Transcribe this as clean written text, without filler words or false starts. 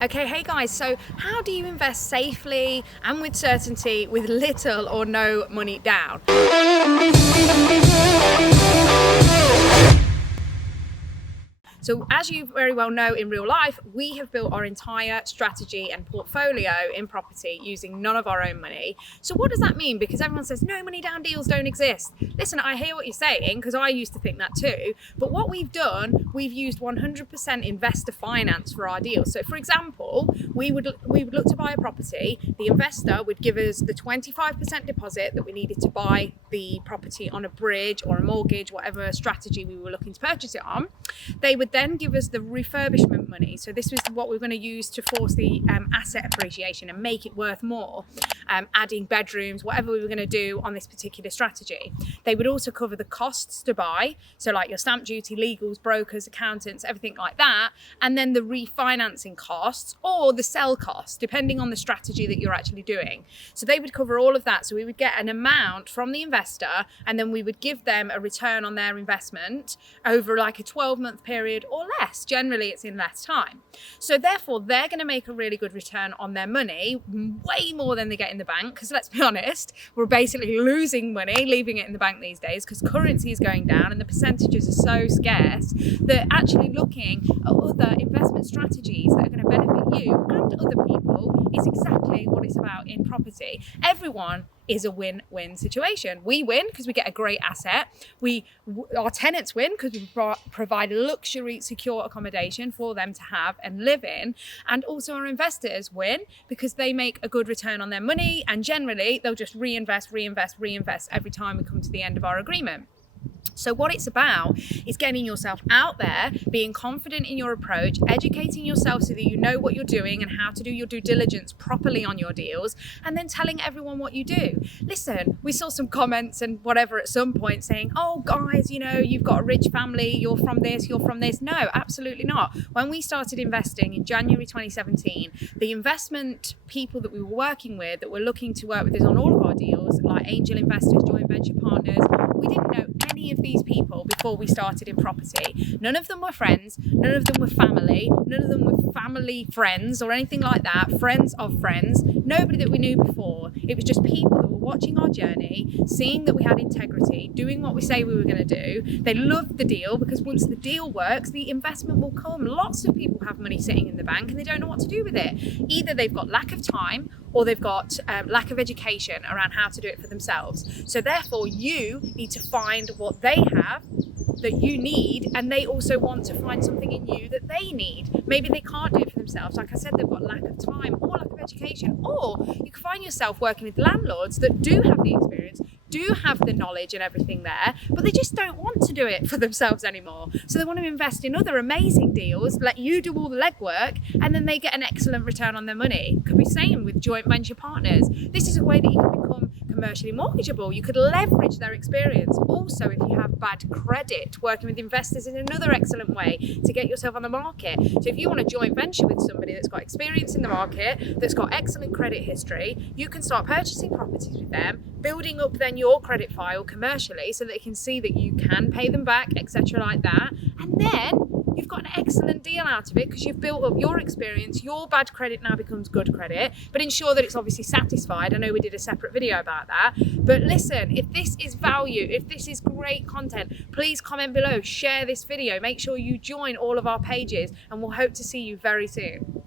Okay, hey guys, so how do you invest safely and with certainty with little or no money down? So as you very well know, in real life, we have built our entire strategy and portfolio in property using none of our own money. So what does that mean? Because everyone says no money down deals don't exist. Listen, I hear what you're saying because I used to think that too. But what we've done, we've used 100% investor finance for our deals. So for example, we would look to buy a property. The investor would give us the 25% deposit that we needed to buy the property on a bridge or a mortgage, whatever strategy we were looking to purchase it on. They would then give us the refurbishment money. So this was what we're going to use to force the asset appreciation and make it worth more, adding bedrooms, whatever we were going to do on this particular strategy. They would also cover the costs to buy, so like your stamp duty, legals, brokers, accountants, everything like that, and then the refinancing costs or the sell costs, depending on the strategy that you're actually doing. So they would cover all of that. So we would get an amount from the investor, and then we would give them a return on their investment over like a 12-month period or less. Generally, it's in less time. So therefore, they're going to make a really good return on their money, way more than they get in the bank. Because let's be honest, we're basically losing money, leaving it in the bank these days because currency is going down and the percentages are so scarce that actually looking at other investment strategies that are going to benefit you and other people is exactly what it's about in property. Everyone is a win-win situation. We win because we get a great asset. Our tenants win because we provide luxury, secure accommodation for them to have and live in. And also our investors win because they make a good return on their money, and generally they'll just reinvest every time we come to the end of our agreement. So what it's about is getting yourself out there, being confident in your approach, educating yourself so that you know what you're doing and how to do your due diligence properly on your deals, and then telling everyone what you do. Listen, we saw some comments and whatever at some point saying, oh guys, you know, you've got a rich family, you're from this, you're from this. No, absolutely not. When we started investing in January 2017, the investment people that we were working with, that were looking to work with us on all of our deals, like angel investors, joint venture partners, we didn't know any of these people before we started in property. None of them were friends, none of them were family, none of them were family friends or anything like that, friends of friends, nobody that we knew before. It was just people that were watching our journey, seeing that we had integrity, doing what we say we were going to do. They loved the deal because once the deal works, the investment will come. Lots of people have money sitting in the bank and they don't know what to do with it. Either they've got lack of time or they've got lack of education around how to do it for themselves. So therefore, you need to find what they have that you need, and they also want to find something in you that they need. Maybe they can't do it for themselves. Like I said, they've got lack of time or lack of education, or you can find yourself working with landlords that do have the experience, do have the knowledge and everything there, but they just don't want to do it for themselves anymore. So they want to invest in other amazing deals, let you do all the legwork, and then they get an excellent return on their money. Could be same with joint venture partners. This is a way that you can become commercially mortgageable. You could leverage their experience. Also, if you have bad credit, working with investors is another excellent way to get yourself on the market. So if you want a joint venture with somebody that's got experience in the market, that's got excellent credit history, you can start purchasing properties with them, building up then your credit file commercially so that they can see that you can pay them back, etc. like that. And then you've got an excellent deal out of it because you've built up your experience. Your bad credit now becomes good credit, but ensure that it's obviously satisfied. I know we did a separate video about that, but listen, if this is value, if this is great content, please comment below, share this video, make sure you join all of our pages, and we'll hope to see you very soon.